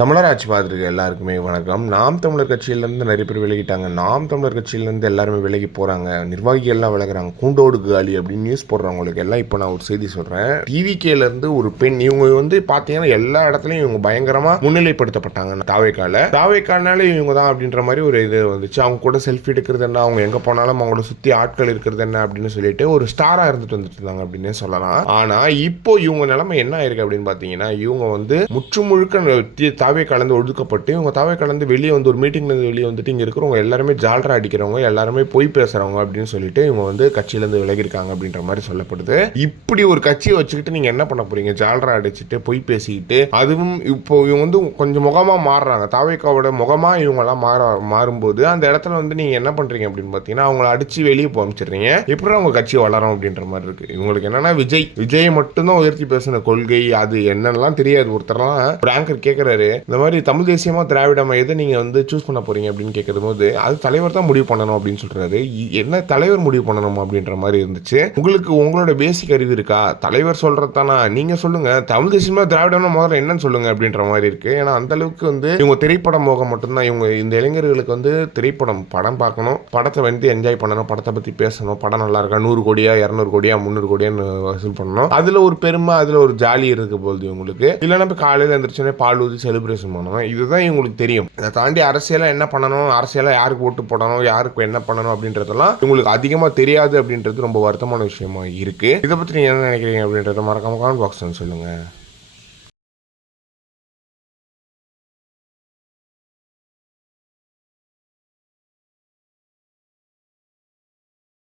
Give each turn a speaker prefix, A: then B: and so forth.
A: தமிழராட்சி பார்த்துருக்க எல்லாருக்குமே வணக்கம். நாம் தமிழர் கட்சியிலேருந்து நிறைய பேர் விலகிட்டாங்க. நாம் தமிழர் கட்சியிலேருந்து எல்லாருமே விலகி போகிறாங்க நிர்வாகிகள்லாம் விலகிறாங்க. கூண்டோடு காலி அப்படின்னு நியூஸ் போடுறவங்களுக்கு எல்லாம் இப்போ நான் ஒரு செய்தி சொல்கிறேன் டிவிகேலேருந்து ஒரு பெண் இவங்க வந்து பார்த்தீங்கன்னா எல்லா இடத்துலையும் இவங்க பயங்கரமாக முன்னிலைப்படுத்தப்பட்டாங்க. தாவேக்கால. தாவேக்கானாலே இவங்க தான் அப்படின்ற மாதிரி ஒரு இது வந்துச்சு. அவங்க கூட செல்ஃபி எடுக்கிறது என்ன? அவங்க எங்கே போனாலும் அவங்களோட சுற்றி ஆட்கள் இருக்கிறது என்ன அப்படின்னு சொல்லிட்டு ஒரு ஸ்டாராக இருந்துட்டு வந்துட்டு இருந்தாங்க அப்படின்னே சொல்லலாம். ஆனால் இப்போ இவங்க நிலைமை என்ன ஆயிருக்கு அப்படின்னு பார்த்தீங்கன்னா இவங்க வந்து முற்று முழுக்க தாவே கலந்து ஒதுக்கப்பட்டு இவங்க தாவே கலந்து வெளியே வந்து ஒரு மீட்டிங்லேருந்து வெளியே வந்துட்டு இங்கே இருக்கிறவங்க எல்லாருமே ஜால்ரா அடிக்கிறவங்க எல்லாருமே பொய் பேசுகிறவங்க அப்படின்னு சொல்லிட்டு இவங்க வந்து கட்சியிலேருந்து விலகிருக்காங்க அப்படின்ற மாதிரி சொல்லப்படுது. இப்படி ஒரு கட்சியை வச்சுக்கிட்டு நீங்கள் என்ன பண்ண போகிறீங்க ஜால்ரா அடிச்சுட்டு பொய் பேசிக்கிட்டு அதுவும் இப்போ இவங்க வந்து கொஞ்சம் முகமாக மாறுறாங்க. தாவேக்காவோட முகமாக இவங்கெல்லாம் மாற மாறும்போது அந்த இடத்துல வந்து நீங்கள் என்ன பண்ணுறீங்க அப்படின்னு பார்த்தீங்கன்னா அவங்கள அடித்து வெளியே போமிச்சிடுறீங்க எப்படி அவங்க கட்சி வளரும் அப்படின்ற மாதிரி இருக்குது இவங்களுக்கு என்னென்னா விஜய் விஜயை மட்டும்தான் உயர்த்தி பேசின கொள்கை அது என்னென்னலாம் தெரியாது. ஒருத்தர்லாம் ஒரு ஆங்கர் கேட்குறாரு இந்த மாதிரி தமிழ் தேசியமாக திராவிடமா எதை நீங்கள் வந்து சூஸ் பண்ண போகிறீங்க அப்படின்னு கேட்கும் போது அது தலைவர் தான் முடிவு பண்ணணும் அப்படின்னு சொல்கிறாரு என்ன தலைவர் முடிவு பண்ணணும் அப்படின்ற மாதிரி இருந்துச்சு. உங்களுக்கு உங்களோட பேசிக் அறிவு இருக்கா? தலைவர் சொல்கிறது தானா? நீங்கள் சொல்லுங்கள் தமிழ் தேசியமாக திராவிடம்னா முதல்ல என்னன்னு சொல்லுங்க அப்படின்ற மாதிரி இருக்கு. ஏன்னா அந்த அளவுக்கு வந்து இவங்க திரைப்படம் போக மட்டும்தான் இவங்க இந்த இளைஞர்களுக்கு வந்து திரைப்படம் படம் பார்க்கணும். படத்தை வந்து என்ஜாய் பண்ணணும். படத்தை பற்றி பேசணும். படம் நல்லா இருக்கா? நூறு கோடியா இரநூறு கோடியா முந்நூறு கோடியான்னு வசூல் பண்ணணும். அதில் ஒரு பெருமை அதில் ஒரு ஜாலி இருக்க போகுது இவங்களுக்கு. இல்லைன்னா இப்போ காலையில் எழுந்திரிச்சோன்னே பால் ஊற்றி செலிப்ரேஷன் பண்ணணும் இதுதான் இவங்களுக்கு தெரியும். இதை தாண்டி அரசியலாக என்ன பண்ணணும் அரசியலாக யாருக்கு ஓட்டு போடணும் யாருக்கு என்ன பண்ணணும் அப்படின்றதெல்லாம் இவங்களுக்கு அதிகமாக தெரியாது அப்படின்றது ரொம்ப வருத்தமான விஷயமா இருக்கு. இதை பற்றி நீங்கள் என்ன நினைக்கிறீங்க அப்படின்றத மறக்காம காமெண்ட் பாக்ஸ் சொல்லுங்க.